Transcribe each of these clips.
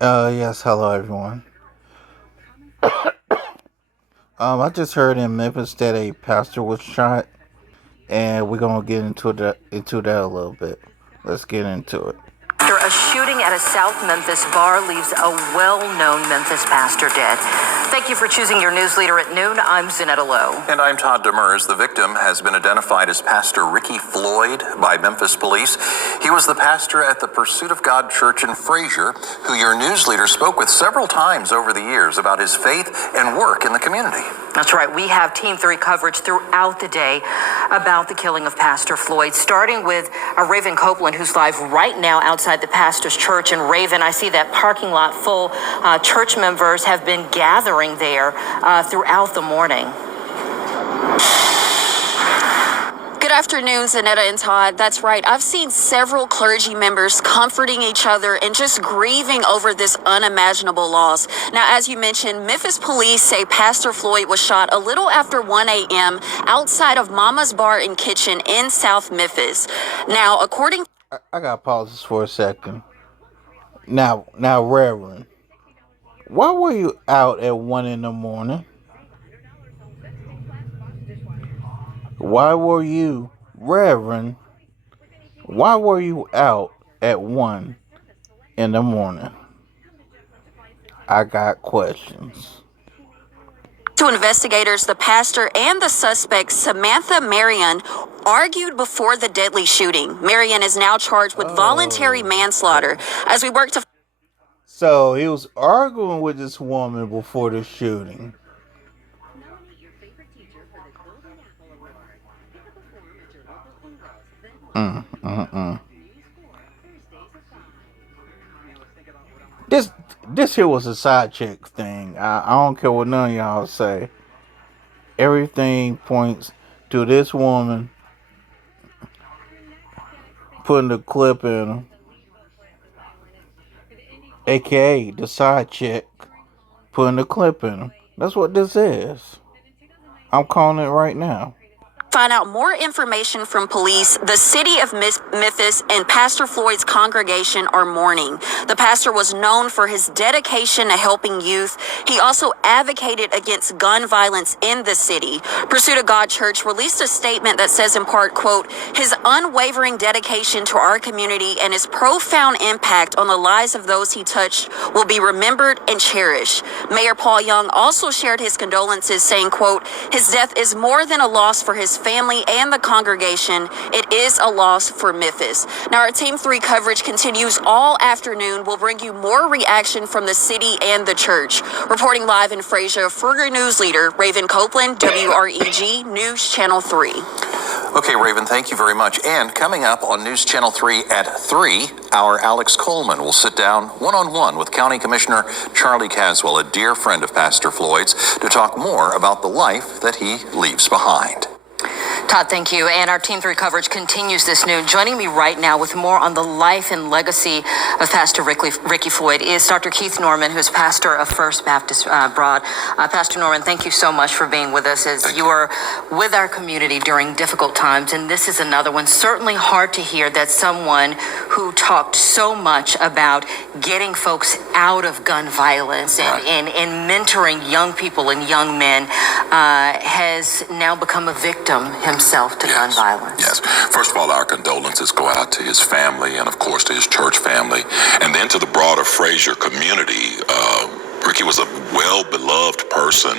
Yes, hello everyone. I just heard in Memphis that a pastor was shot, and we're gonna get into that a little bit. Let's get into it. After a shooting at a South Memphis bar leaves a well-known Memphis pastor dead. Thank you for choosing your news leader at noon. I'm Zanetta Lowe. And I'm Todd Demers. The victim has been identified as Pastor Ricky Floyd by Memphis police. He was the pastor at the Pursuit of God Church in Frazier, who your news leader spoke with several times over the years about his faith and work in the community. That's right. We have Team 3 coverage throughout the day about the killing of Pastor Floyd, starting with Raven Copeland, who's live right now outside the pastor's church. And Raven, I see that parking lot full. Church members have been gathering there throughout the morning. Good afternoon, Zanetta and Todd. That's right. I've seen several clergy members comforting each other and just grieving over this unimaginable loss. Now, as you mentioned, Memphis police say Pastor Floyd was shot a little after 1 a.m. outside of Mama's Bar and Kitchen in South Memphis. Now, according... I gotta pause this for a second. Now, Reverend, why were you out at 1 in the morning? Why were you, Reverend, why were you out at 1 in the morning? I got questions. To investigators, the pastor and the suspect, Samantha Marion, argued before the deadly shooting. Marion is now charged with voluntary manslaughter. As we work to... So he was arguing with this woman before the shooting. This here was a side chick thing. I don't care what none of y'all say. Everything points to this woman putting the clip in him, aka the side chick putting the clip in him. That's what this is. I'm calling it right now. Find out more information from police. The city of Memphis and Pastor Floyd's congregation are mourning. The pastor was known for his dedication to helping youth. He also advocated against gun violence in the city. Pursuit of God Church released a statement that says in part, quote, his unwavering dedication to our community and his profound impact on the lives of those he touched will be remembered and cherished. Mayor Paul Young also shared his condolences, saying, quote, his death is more than a loss for his family and the congregation. It is a loss for Memphis. Now, our Team 3 coverage continues all afternoon. We'll bring you more reaction from the city and the church. Reporting live in Frazier for your news leader, Raven Copeland, WREG News Channel 3. Okay, Raven, thank you very much. And coming up on News Channel 3 at 3, our Alex Coleman will sit down one-on-one with County Commissioner Charlie Caswell, a dear friend of Pastor Floyd's, to talk more about the life that he leaves behind. Todd, thank you. And our Team 3 coverage continues this noon. Joining me right now with more on the life and legacy of Pastor Ricky Floyd is Dr. Keith Norman, who is pastor of First Baptist Broad. Pastor Norman, thank you so much for being with us as you are with our community during difficult times. And this is another one. Certainly hard to hear that someone who talked so much about getting folks out of gun violence and mentoring young people and young men has now become a victim himself to gun violence. Yes. First of all, our condolences go out to his family and, of course, to his church family, and then to the broader Frazier community. Ricky was a well-beloved person,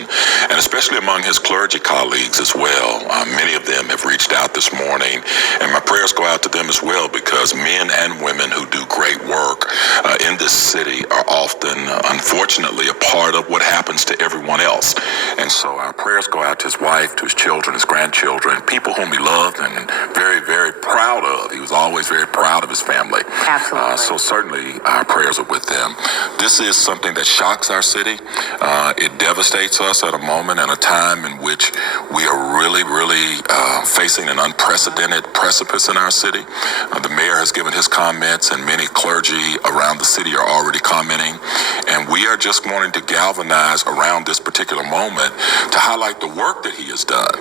and especially among his clergy colleagues as well. Many of them have reached out this morning, and my prayers go out to them as well, because men and women who do great work in this city are often, unfortunately, a part of what happens to everyone else. And so our prayers go out to his wife, to his children, his grandchildren, people whom he loved and very, very proud of. He was always very proud of his family. Absolutely. So certainly our prayers are with them. This is something that shocks our city. It devastates us at a moment and a time in which we are really facing an unprecedented precipice in our city. The mayor has given his comments, and many clergy around the city are already commenting. And we are just wanting to galvanize around this particular moment to highlight the work that he has done.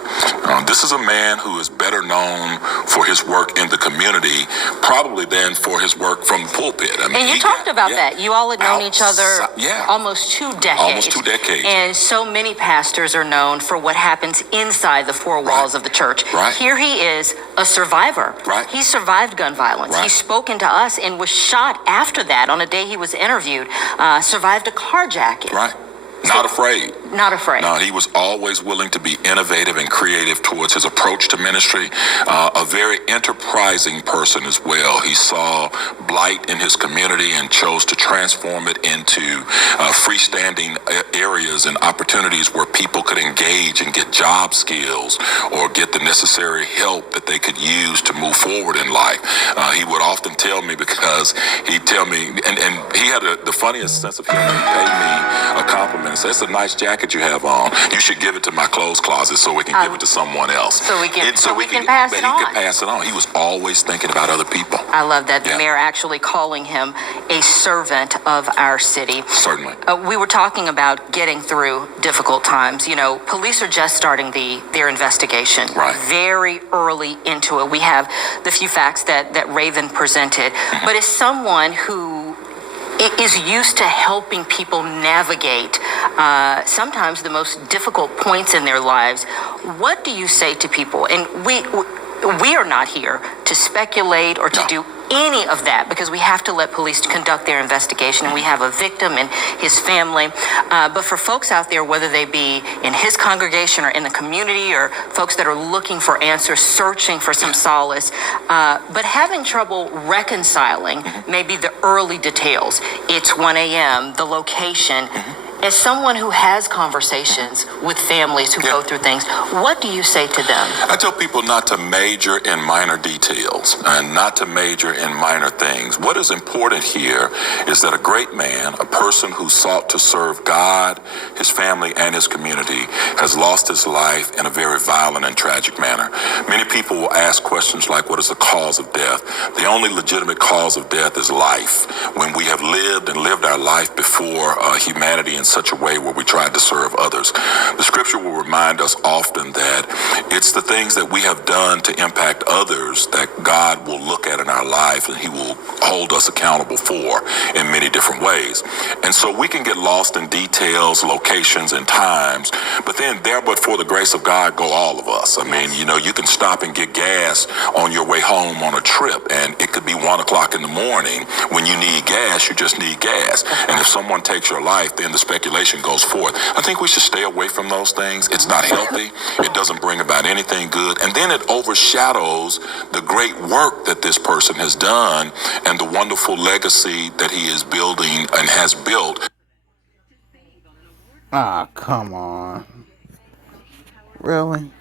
This is a man who is best better known for his work in the community, probably than for his work from the pulpit. I mean, and you talked about that. You all had known each other almost 2 decades. Almost 2 decades. And so many pastors are known for what happens inside the four walls of the church. Right. Here he is, a survivor. Right. He survived gun violence. Right. He's spoken to us and was shot after that on a day he was interviewed. Survived a carjacking. Right. Not afraid. Not afraid. No, he was always willing to be innovative and creative towards his approach to ministry. A very enterprising person as well. He saw blight in his community and chose to transform it into freestanding areas and opportunities where people could engage and get job skills or get the necessary help that they could use to move forward in life. He would often tell me, because he'd tell me, and he had the funniest sense of humor. He paid me a compliment and said, "It's a nice jacket you have on. You should give it to my clothes closet so we can give it to someone else." So we can pass it on. He could pass it on. He was always thinking about other people. I love that. The Yeah. mayor actually calling him a servant of our city. Certainly. We were talking about getting through difficult times. You know, police are just starting their investigation. Right. Very early into it. We have the few facts that Raven presented. But as someone who is used to helping people navigate sometimes the most difficult points in their lives, what do you say to people? And we are not here to speculate or to do any of that, because we have to let police conduct their investigation, and we have a victim and his family. But for folks out there, whether they be in his congregation or in the community, or folks that are looking for answers, searching for some solace, but having trouble reconciling maybe the early details. It's 1 a.m., the location. As someone who has conversations with families who go through things, what do you say to them? I tell people not to major in minor details and not to major in minor things. What is important here is that a great man, a person who sought to serve God, his family, and his community, has lost his life in a very violent and tragic manner. Many people will ask questions like, what is the cause of death? The only legitimate cause of death is life. When we have lived our life before humanity in such a way where we tried to serve others. The scripture will remind us often that it's the things that we have done to impact others that God will look at in our life, and he will hold us accountable for in many different ways. And so we can get lost in details, locations, and times, but then there but for the grace of God go all of us. I mean, you know, you can stop and get gas on your way home on a trip, and it could be 1 o'clock in the morning. When you need gas, you just need gas. And if someone takes your life, then the speculation goes forth. I think we should stay away from those things. It's not healthy. It doesn't bring about anything good. And then it overshadows the great work that this person has done and the wonderful legacy that he is building and has built. Ah, come on. Really?